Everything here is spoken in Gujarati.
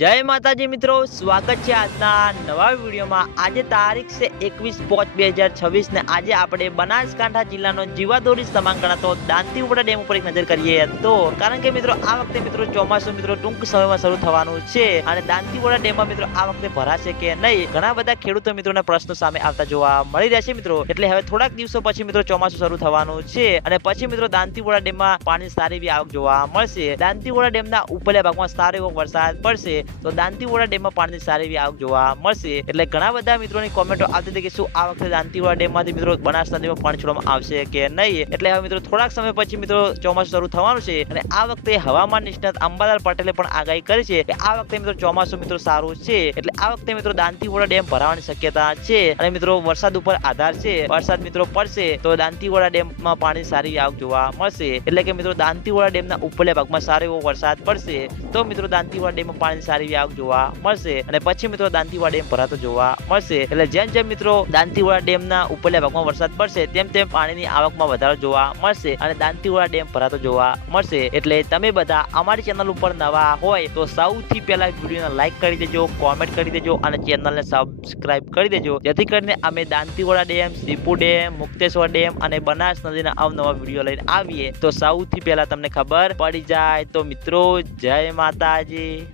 जय माताजी मित्रों, स्वागत है આજના નવા વિડીયોમાં। આજે તારીખ છે 21/5/2026 ને આજે આપણે બનાસકાંઠા જિલ્લાનો જીવાદોરી સમાન ગણાતો દાંતીવાડા ડેમ ઉપર એક નજર કરીએ તો કારણ કે મિત્રો આ વખતે મિત્રો ચોમાસું મિત્રો ટૂંક સમયમાં શરૂ થવાનું છે અને દાંતીવાડા ડેમમાં મિત્રો આ વખતે ભરાશે કે નહીં ઘણા બધા ખેડૂતો મિત્રોના પ્રશ્નો સામે આવતા જોવા મળી રહ્યા છે મિત્રો। એટલે હવે થોડાક દિવસો પછી મિત્રો ચોમાસું શરૂ થવાનું છે અને પછી મિત્રો દાંતીવાડા ડેમમાં પાણી સારી એવી આવક જોવા મળશે। દાંતીવાડા ડેમના ઉપરના ભાગમાં સારો એવો વરસાદ પડશે तो दांतीवाड़ा डेम में पानी सारी एवी आवक जोवा मळशे। एटले घणा बधा मित्रोनी कमेंटो आवती हती के शुं आ वखते दांतीवाड़ा डेम मांथी मित्रो बनास नदीमां पाणी छोडवामां आवशे के नहीं। एटले हवे मित्रो थोड़ाक समय पछी मित्रो ચોમાસું શરૂ થવાનું છે અને આ વખતે હવામાન નિષ્ણાત અંબાલાલ પટેલે પણ આગાહી કરી છે કે આ વખતે મિત્રો ચોમાસું મિત્રો સારું છે। એટલે આ વખતે મિત્રો દાંતીવાડા ડેમ ભરાવાની શક્યતા છે અને મિત્રો વરસાદ ઉપર આધાર છે। વરસાદ મિત્રો પડશે તો દાંતીવાડા ડેમમાં પાણી સારી આવક જોવા મળશે। એટલે કે મિત્રો દાંતીવાડા ડેમના ઉપરના ભાગમાં સારો એવો વરસાદ પડશે તો મિત્રો દાંતીવાડા ડેમમાં પાણી સારી આવક જોવા મળશે અને પછી મિત્રો દાંતીવાડા ડેમ ભરાતો જોવા મળશે। એટલે જેમ મિત્રો દાંતીવાડા ડેમના ઉપરના ભાગમાં વરસાદ પડશે તેમ પાણીની આવકમાં વધારો જોવા મળશે અને દાંતીવાડા ડેમ ભરાતો જોવા મળશે। એટલે તમે બધા અમારી ચેનલ ઉપર નવા હોય તો સૌથી પહેલા વિડીયોને લાઈક કરી દેજો, કોમેન્ટ કરી દેજો અને ચેનલને સબસ્ક્રાઇબ કરી દેજો જેથી કરીને અમે Dantiwada dam, Shripur dam, Mukteshwar dam અને બનાસ નદીના અવનવા વિડીયો લઈને આવીએ તો સૌથી પહેલા તમને ખબર પડી જાય। તો મિત્રો જય માતાજી।